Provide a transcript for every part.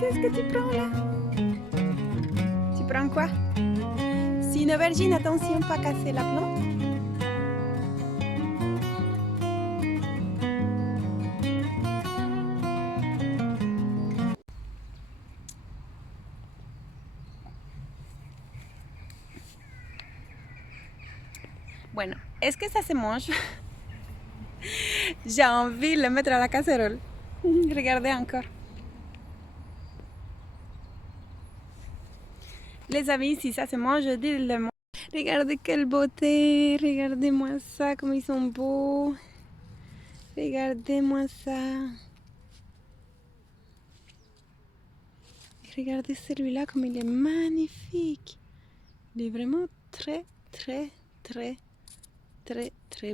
Qu'est-ce que tu prends là? Tu prends quoi? C'est une aubergine, attention, pas casser la plante. Bueno, est-ce que ça se mange? J'ai envie de le mettre à la casserole. Regardez encore. Les amis, si ça se mange, dites-le moi. Regardez quelle beauté, regardez-moi ça, comme ils sont beaux. Regardez-moi ça. Regardez celui-là comme il est magnifique. Il est vraiment très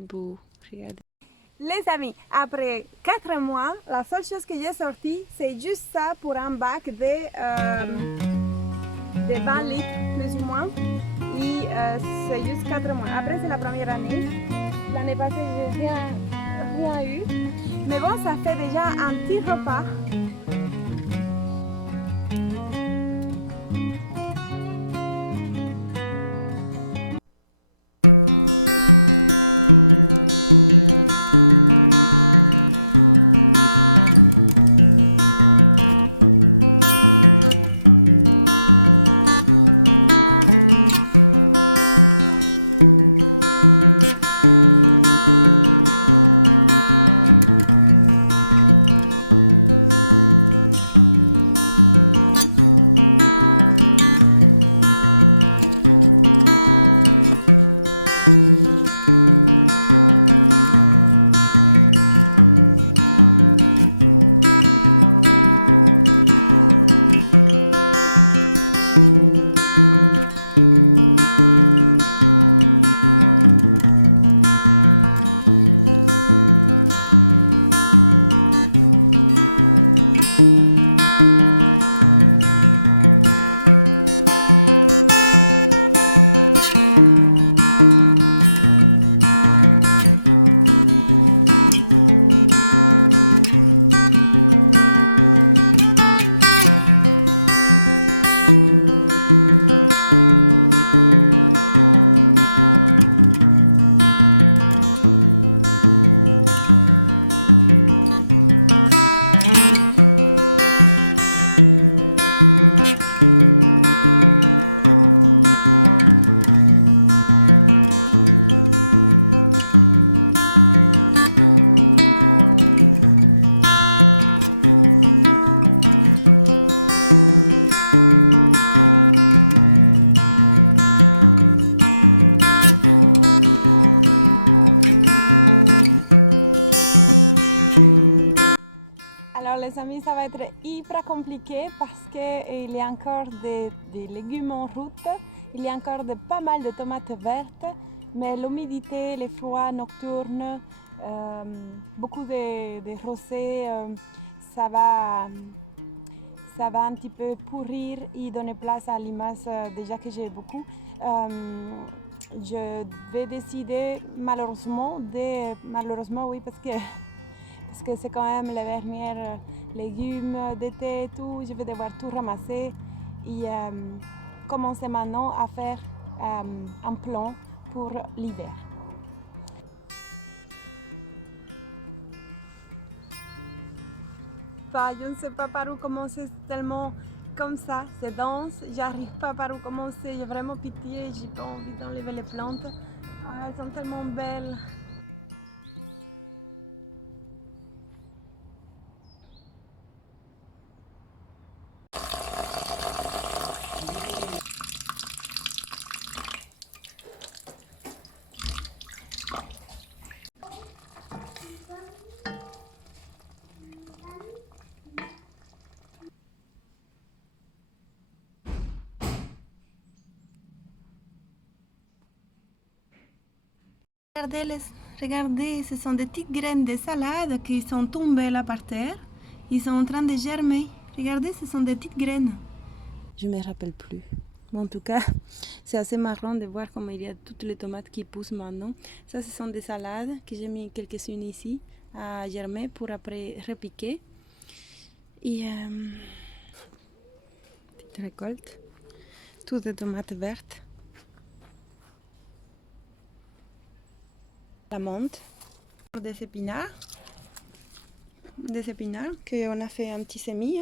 beau. Regardez. Les amis, après 4 mois, la seule chose que j'ai sorti, c'est juste ça pour un bac de 20 litres plus ou moins. Et c'est juste 4 mois. Après, c'est la première année. L'année passée, j'ai rien eu. Mais bon, ça fait déjà un petit repas. Hyper compliqué parce qu'il y a encore des légumes en route, il y a encore pas mal de tomates vertes, mais l'humidité, les froids nocturnes, beaucoup de rosée, ça va un petit peu pourrir et donner place à l'image déjà que j'ai beaucoup. Je vais décider malheureusement oui, parce que c'est quand même les derniers légumes d'été, tout. Je vais devoir tout ramasser et commencer maintenant à faire un plan pour l'hiver. Je ne sais pas par où commencer, c'est tellement comme ça, c'est dense, j'arrive pas par où commencer, j'ai vraiment pitié, j'ai pas envie d'enlever les plantes. Elles sont tellement belles. Regardez, ce sont des petites graines de salade qui sont tombées là par terre. Ils sont en train de germer. Regardez, ce sont des petites graines. Je ne me rappelle plus. Mais en tout cas, c'est assez marrant de voir comment il y a toutes les tomates qui poussent maintenant. Ça, ce sont des salades que j'ai mis quelques-unes ici à germer pour après repiquer. Et petite récolte. Toutes des tomates vertes. La menthe. Des épinards. Des épinards qu'on a fait un petit semis.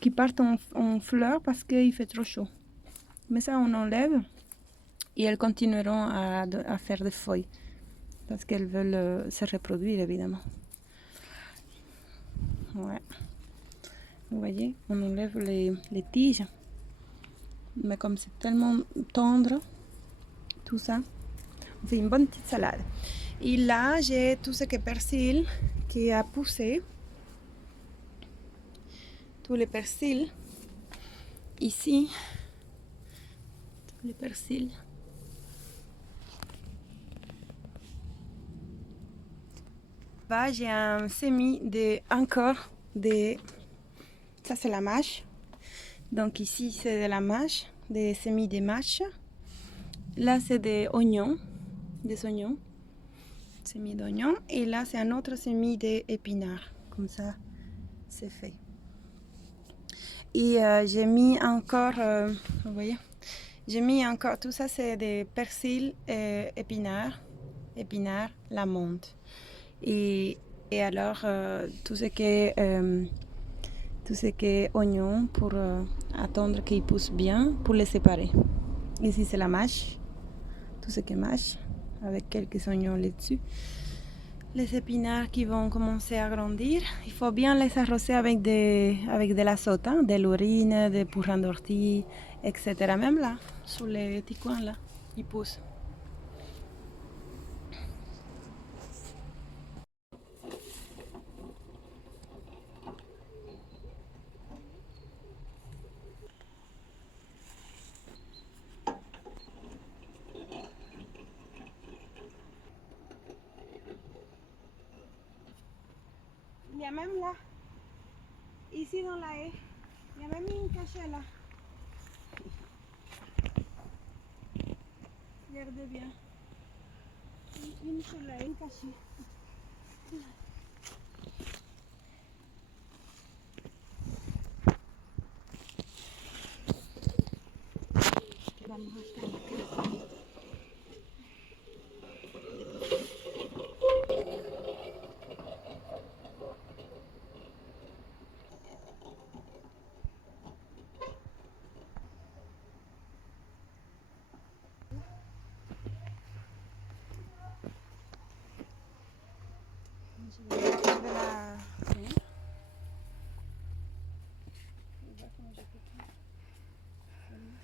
Qui partent en fleurs parce qu'il fait trop chaud. Mais ça, on enlève et elles continueront à faire des feuilles parce qu'elles veulent se reproduire évidemment. Ouais. Vous voyez, on enlève les tiges. Mais comme c'est tellement tendre, tout ça, on fait une bonne petite salade. Et là, j'ai tout ce qui est persil qui a poussé. Tous les persils. Ici, tous les persils. Là, j'ai un semis encore de... Ça, c'est la mâche. Donc ici, c'est de la mâche, des semis de mâche. Là, c'est des oignons, semis d'oignons. Et là, c'est un autre semis d'épinards. Comme ça, c'est fait. Et j'ai mis encore, vous voyez, j'ai mis encore, tout ça, c'est des persils, épinards, la menthe. Et alors, tout ce qui est oignon pour attendre qu'ils poussent bien, pour les séparer. Ici, c'est la mâche, tout ce qui est mâche, avec quelques oignons là-dessus. Les épinards qui vont commencer à grandir, il faut bien les arroser avec de l'azote, hein, de l'urine, des purin d'ortie, etc. Même là, sur les petits coins là, ils poussent. Il y a même là, ici dans la haie, il y a même une cachette là. Regardez bien. Une soleil, une cachette. Vamos hasta la casa. Je vais la prendre. Je vais voir comment je peux prendre celle-là.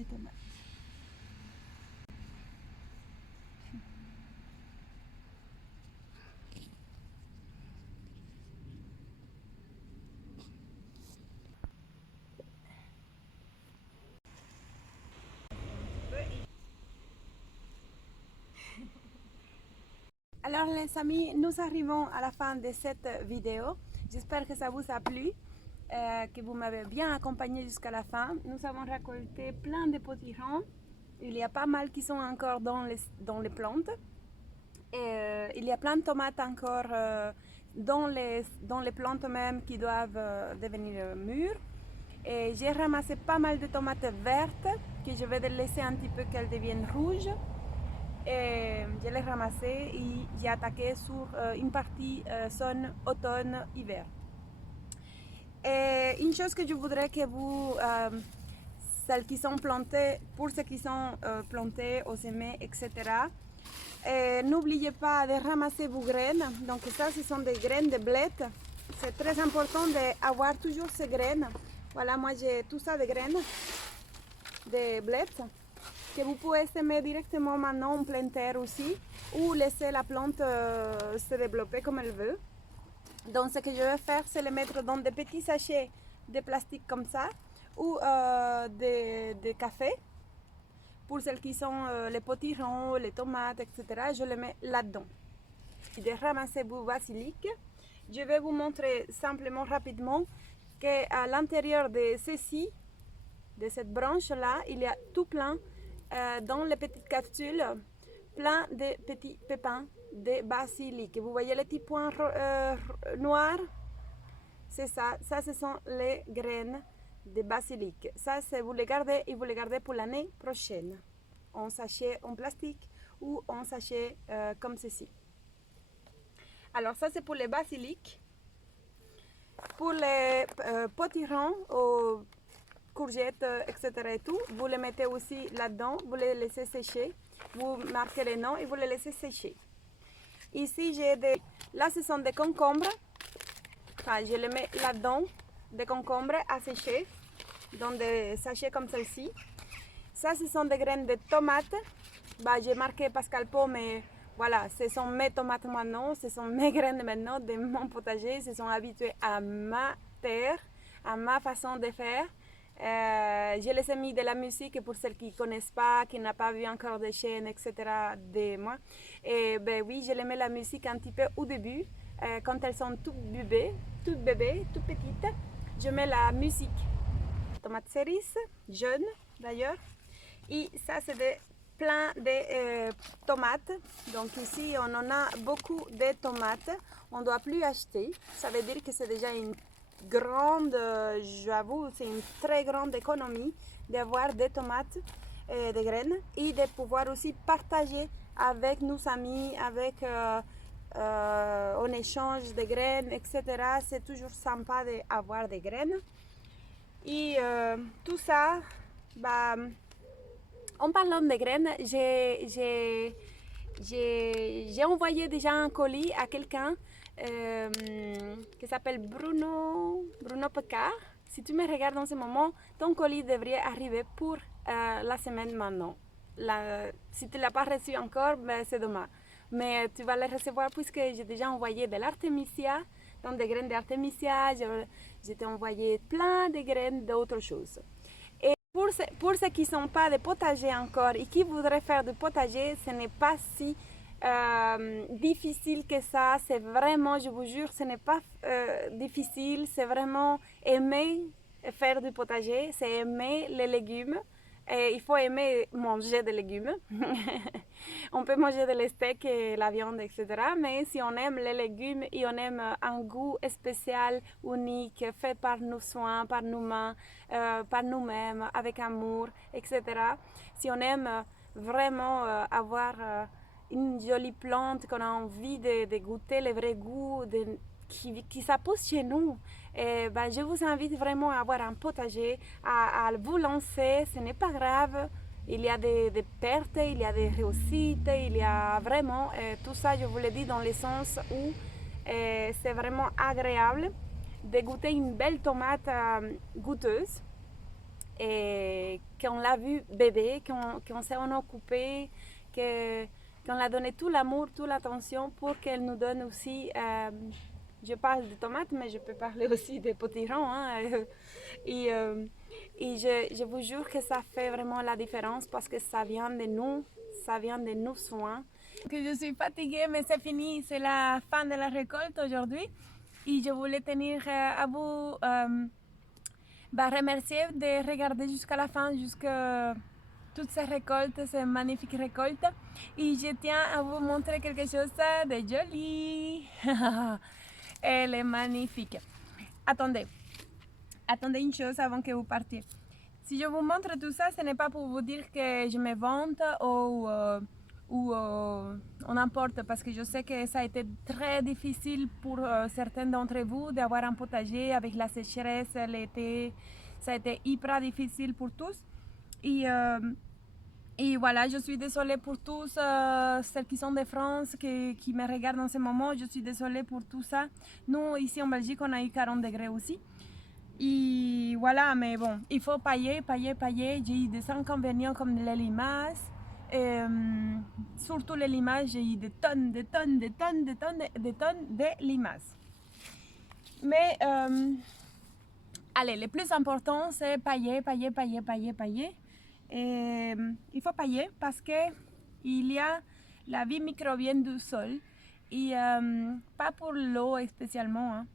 les tomates. Alors les amis, nous arrivons à la fin de cette vidéo. J'espère que ça vous a plu, que vous m'avez bien accompagné jusqu'à la fin. Nous avons récolté plein de potirons. Il y a pas mal qui sont encore dans les plantes. Et, il y a plein de tomates encore dans les plantes même qui doivent devenir mûres. Et j'ai ramassé pas mal de tomates vertes que je vais laisser un petit peu qu'elles deviennent rouges. Et je l'ai ramassé et j'ai attaqué sur une partie zone automne-hiver. Et une chose que je voudrais que vous, celles qui sont plantées, pour ceux qui sont plantés ou semés, etc., n'oubliez pas de ramasser vos graines. Donc ça, ce sont des graines de blettes. C'est très important d'avoir toujours ces graines. Voilà, moi j'ai tout ça de graines de blettes que vous pouvez semer directement maintenant en pleine terre aussi, ou laisser la plante se développer comme elle veut. Donc ce que je vais faire, c'est les mettre dans des petits sachets de plastique comme ça, ou de café. Pour celles qui sont les potirons, les tomates, etc., je les mets là-dedans. Et de ramasser vos basilic. Je vais vous montrer simplement rapidement qu'à l'intérieur de ceci, de cette branche-là, il y a tout plein dans les petites capsules, plein de petits pépins de basilic. Vous voyez les petits points noirs? C'est ça. Ça, ce sont les graines de basilic. Ça, c'est vous les gardez et vous les gardez pour l'année prochaine. En sachet en plastique ou en sachet comme ceci. Alors ça, c'est pour les basilic. Pour les potirons ou courgettes, etc. et tout, vous les mettez aussi là-dedans, vous les laissez sécher, vous marquez les noms et vous les laissez sécher. Ici, j'ai des... Là, ce sont des concombres. Enfin, je les mets là-dedans, des concombres à sécher, dans des sachets comme ceci. Ça, ce sont des graines de tomates. Bah, j'ai marqué Pascal Pau, mais voilà, ce sont mes tomates maintenant, ce sont mes graines maintenant de mon potager. Ils se sont habitués à ma terre, à ma façon de faire. Je les ai mis de la musique pour celles qui ne connaissent pas, qui n'ont pas vu encore des chaînes, etc. de moi. Et ben oui, je les mets la musique un petit peu au début, quand elles sont toutes bébés, toutes petites. Je mets la musique. Tomates cerises, jeunes d'ailleurs. Et ça, c'est plein de tomates. Donc ici, on en a beaucoup de tomates. On ne doit plus acheter. Ça veut dire que c'est déjà une grande, j'avoue, c'est une très grande économie d'avoir des tomates, des graines, et de pouvoir aussi partager avec nos amis, avec en échange des graines, etc. C'est toujours sympa d'avoir des graines. Et tout ça, bah, en parlant de graines, j'ai envoyé déjà un colis à quelqu'un qui s'appelle Bruno Pecard. Si tu me regardes en ce moment, ton colis devrait arriver pour la semaine maintenant. Si tu ne l'as pas reçu encore, ben, c'est demain. Mais tu vas le recevoir puisque j'ai déjà envoyé de l'artémisia, donc des graines d'artémisia. J'ai envoyé plein de graines d'autres choses. Et pour ceux qui ne sont pas de potager encore et qui voudraient faire du potager, ce n'est pas si difficile que ça. C'est vraiment, je vous jure, ce n'est pas difficile. C'est vraiment aimer faire du potager, c'est aimer les légumes. Et il faut aimer manger des légumes. On peut manger des steaks et la viande, etc. Mais si on aime les légumes et on aime un goût spécial, unique, fait par nos soins, par nos mains, par nous-mêmes, avec amour, etc. Si on aime vraiment avoir une jolie plante, qu'on a envie de goûter le vrai goût, qui ça pousse chez nous. Et ben, je vous invite vraiment à avoir un potager, à vous lancer, ce n'est pas grave. Il y a des pertes, il y a des réussites, il y a vraiment tout ça, je vous le dis dans le sens où c'est vraiment agréable de goûter une belle tomate goûteuse. et qu'on l'a vu bébé, qu'on s'est en occupé, qu'on l'a donné tout l'amour, toute l'attention pour qu'elle nous donne aussi, je parle de tomates, mais je peux parler aussi des potirons. Hein, et je vous jure que ça fait vraiment la différence parce que ça vient de nous, ça vient de nos soins. Que je suis fatiguée, mais c'est fini, c'est la fin de la récolte aujourd'hui. Et je voulais tenir à vous remercier de regarder jusqu'à la fin, jusqu'à toutes ces récoltes, ces magnifiques récoltes. Et je tiens à vous montrer quelque chose de joli. Elle est magnifique. Attendez une chose avant que vous partiez. Si je vous montre tout ça, ce n'est pas pour vous dire que je me vante ou n'importe, parce que je sais que ça a été très difficile pour certains d'entre vous d'avoir un potager avec la sécheresse, l'été. Ça a été hyper difficile pour tous. Et voilà, je suis désolée pour tous celles qui sont de France, qui me regardent en ce moment. Je suis désolée pour tout ça. Nous, ici en Belgique, on a eu 40 degrés aussi. Et voilà, mais bon, il faut pailler. J'ai eu des inconvénients comme les limaces. Surtout les limaces, j'ai eu des tonnes de limaces. Mais allez, le plus important, c'est pailler. Et il faut pailler parce qu'il y a la vie microbienne du sol. Et pas pour l'eau spécialement, hein.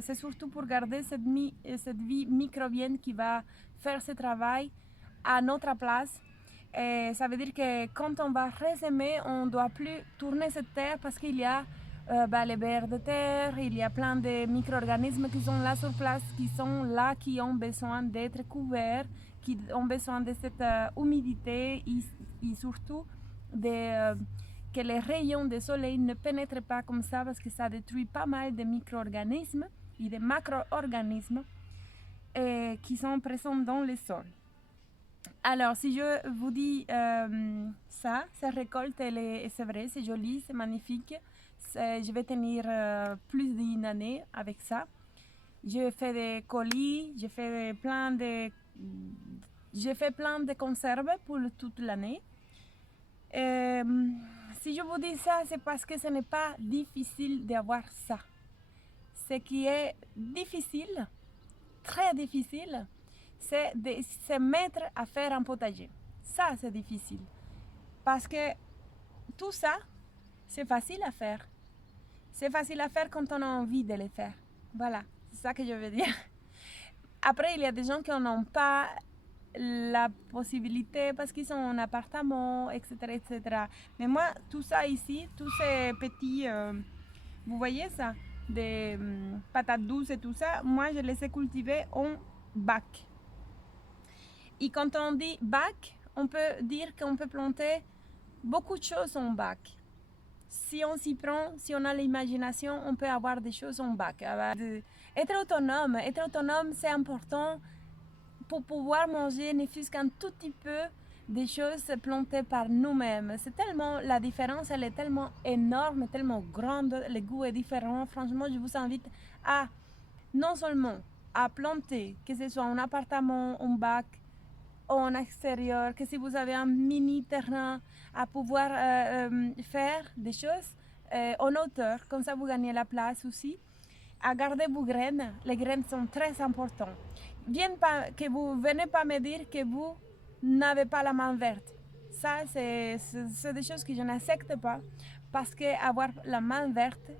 C'est surtout pour garder cette vie microbienne qui va faire ce travail à notre place. Et ça veut dire que quand on va ressemer, on ne doit plus tourner cette terre parce qu'il y a les vers de terre, il y a plein de micro-organismes qui sont là sur place, qui ont besoin d'être couverts, qui ont besoin de cette humidité et surtout que les rayons du soleil ne pénètrent pas comme ça parce que ça détruit pas mal de micro-organismes et de macro-organismes qui sont présents dans le sol. Alors, si je vous dis cette récolte, c'est vrai, c'est joli, c'est magnifique. Je vais tenir plus d'une année avec ça. Je fais des colis, je fais plein de conserves pour toute l'année. Si je vous dis ça, c'est parce que ce n'est pas difficile d'avoir ça. Ce qui est difficile, très difficile, c'est de se mettre à faire un potager. Ça, c'est difficile. Parce que tout ça, c'est facile à faire. C'est facile à faire quand on a envie de le faire. Voilà, c'est ça que je veux dire. Après, il y a des gens qui n'ont pas la possibilité parce qu'ils sont en appartement, etc., etc. Mais moi, tout ça ici, tous ces petits, vous voyez ça, des patates douces et tout ça, moi, je les ai cultivés en bac. Et quand on dit bac, on peut dire qu'on peut planter beaucoup de choses en bac. Si on s'y prend, si on a l'imagination, on peut avoir des choses en bac. Être autonome, c'est important pour pouvoir manger ne fût-ce qu'un tout petit peu des choses plantées par nous-mêmes. C'est tellement, la différence, elle est tellement énorme, tellement grande, le goût est différent. Franchement, je vous invite à, non seulement à planter, que ce soit en appartement, en bac, en extérieur, que si vous avez un mini terrain, à pouvoir faire des choses en hauteur, comme ça vous gagnez la place aussi. À garder vos graines, les graines sont très importantes. Que vous ne venez pas me dire que vous n'avez pas la main verte. Ça, c'est des choses que je n'accepte pas parce qu'avoir la main verte,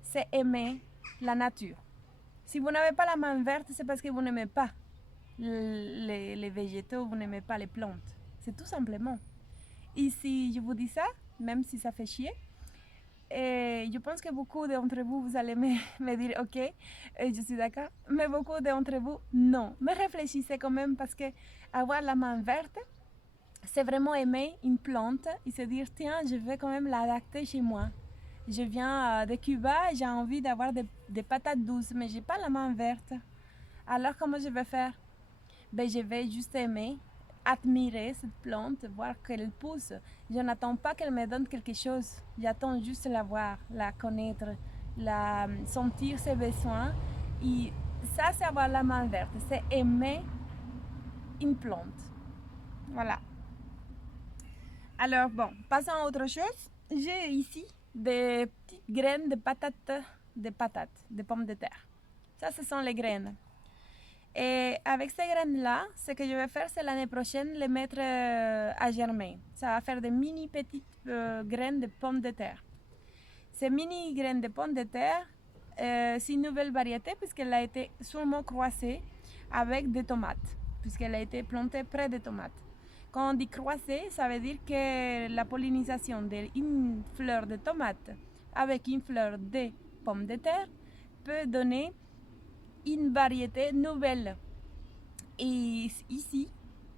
c'est aimer la nature. Si vous n'avez pas la main verte, c'est parce que vous n'aimez pas les végétaux, vous n'aimez pas les plantes. C'est tout simplement. Et si je vous dis ça, même si ça fait chier, et je pense que beaucoup d'entre vous, vous allez me dire ok, je suis d'accord, mais beaucoup d'entre vous, non. Mais réfléchissez quand même parce que avoir la main verte, c'est vraiment aimer une plante et se dire tiens, je vais quand même l'adapter chez moi. Je viens de Cuba, j'ai envie d'avoir des patates douces, mais j'ai pas la main verte. Alors comment je vais faire? Ben, je vais juste aimer, admirer cette plante, voir qu'elle pousse. Je n'attends pas qu'elle me donne quelque chose. J'attends juste la voir, la connaître, sentir ses besoins. Et ça, c'est avoir la main verte. C'est aimer une plante. Voilà. Alors bon, passons à autre chose. J'ai ici des petites graines de patates, de pommes de terre. Ça, ce sont les graines. Et avec ces graines-là, ce que je vais faire, c'est l'année prochaine les mettre à germer. Ça va faire des mini petites graines de pommes de terre. Ces mini graines de pommes de terre, c'est une nouvelle variété puisqu'elle a été sûrement croisée avec des tomates, puisqu'elle a été plantée près des tomates. Quand on dit croisée, ça veut dire que la pollinisation d'une fleur de tomate avec une fleur de pommes de terre peut donner une variété nouvelle. Et ici,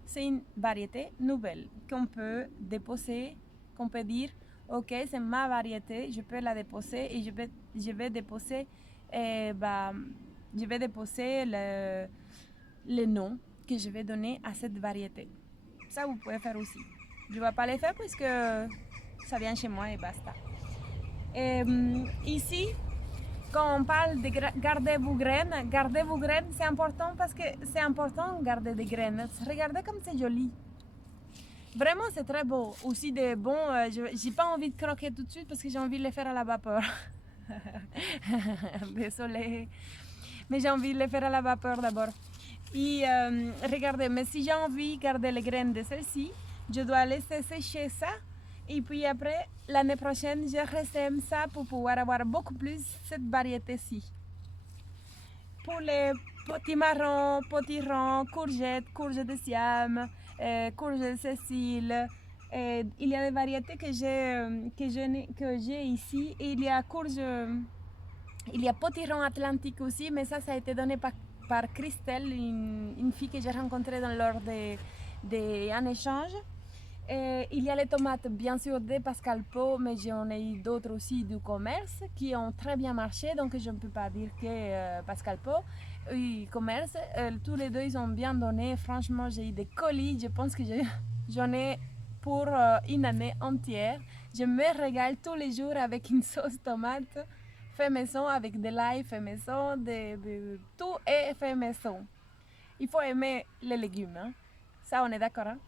c'est une variété nouvelle qu'on peut déposer, qu'on peut dire, ok, c'est ma variété, je peux la déposer et je vais déposer, le nom que je vais donner à cette variété. Ça, vous pouvez faire aussi. Je ne vais pas le faire parce que ça vient chez moi et basta. Ici, quand on parle de garder vos graines, c'est important parce que c'est important de garder des graines. Regardez comme c'est joli. Vraiment, c'est très beau. Aussi, j'ai pas envie de croquer tout de suite parce que j'ai envie de les faire à la vapeur. Désolée. Mais j'ai envie de les faire à la vapeur d'abord. Et regardez, mais si j'ai envie de garder les graines de celle-ci, je dois laisser sécher ça. Et puis après, l'année prochaine, je ressème ça pour pouvoir avoir beaucoup plus cette variété-ci. Pour les potimarrons, potirons, courgettes de Siam, courgettes de Cécile, il y a des variétés que j'ai ici. Et il y a potiron atlantique aussi, mais ça a été donné par Christelle, une fille que j'ai rencontrée lors d'un échange. Et il y a les tomates, bien sûr, de Pascal Pau, mais j'en ai eu d'autres aussi du commerce qui ont très bien marché, donc je ne peux pas dire que Pascal Pau et commerce, tous les deux, ils ont bien donné. Franchement, j'ai eu des colis, je pense que j'en ai pour une année entière. Je me régale tous les jours avec une sauce tomate fait maison, avec de l'ail fait maison, tout est fait maison. Il faut aimer les légumes, hein? Ça on est d'accord, hein?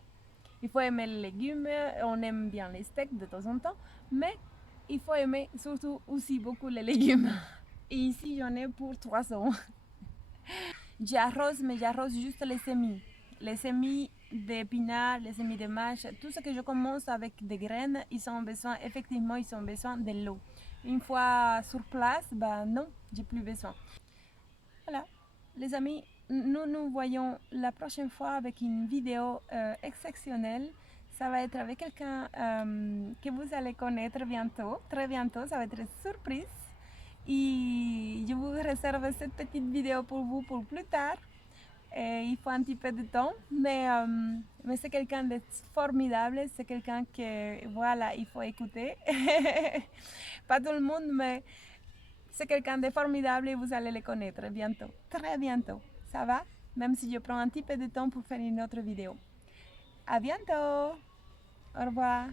Il faut aimer les légumes, on aime bien les steaks de temps en temps, mais il faut aimer surtout aussi beaucoup les légumes. Et ici j'en ai pour 300. J'arrose, mais j'arrose juste les semis. Les semis d'épinards, les semis de mâche, tout ce que je commence avec des graines, ils ont besoin de l'eau. Une fois sur place, non, j'ai plus besoin. Voilà, les amis, nous nous voyons la prochaine fois avec une vidéo exceptionnelle. Ça va être avec quelqu'un que vous allez connaître bientôt, très bientôt, ça va être une surprise. Et je vous réserve cette petite vidéo pour vous pour plus tard. Et il faut un petit peu de temps, mais c'est quelqu'un de formidable, c'est quelqu'un que, voilà, il faut écouter. Pas tout le monde, mais c'est quelqu'un de formidable et vous allez le connaître bientôt, très bientôt. Ça va? Même si je prends un petit peu de temps pour faire une autre vidéo. À bientôt! Au revoir!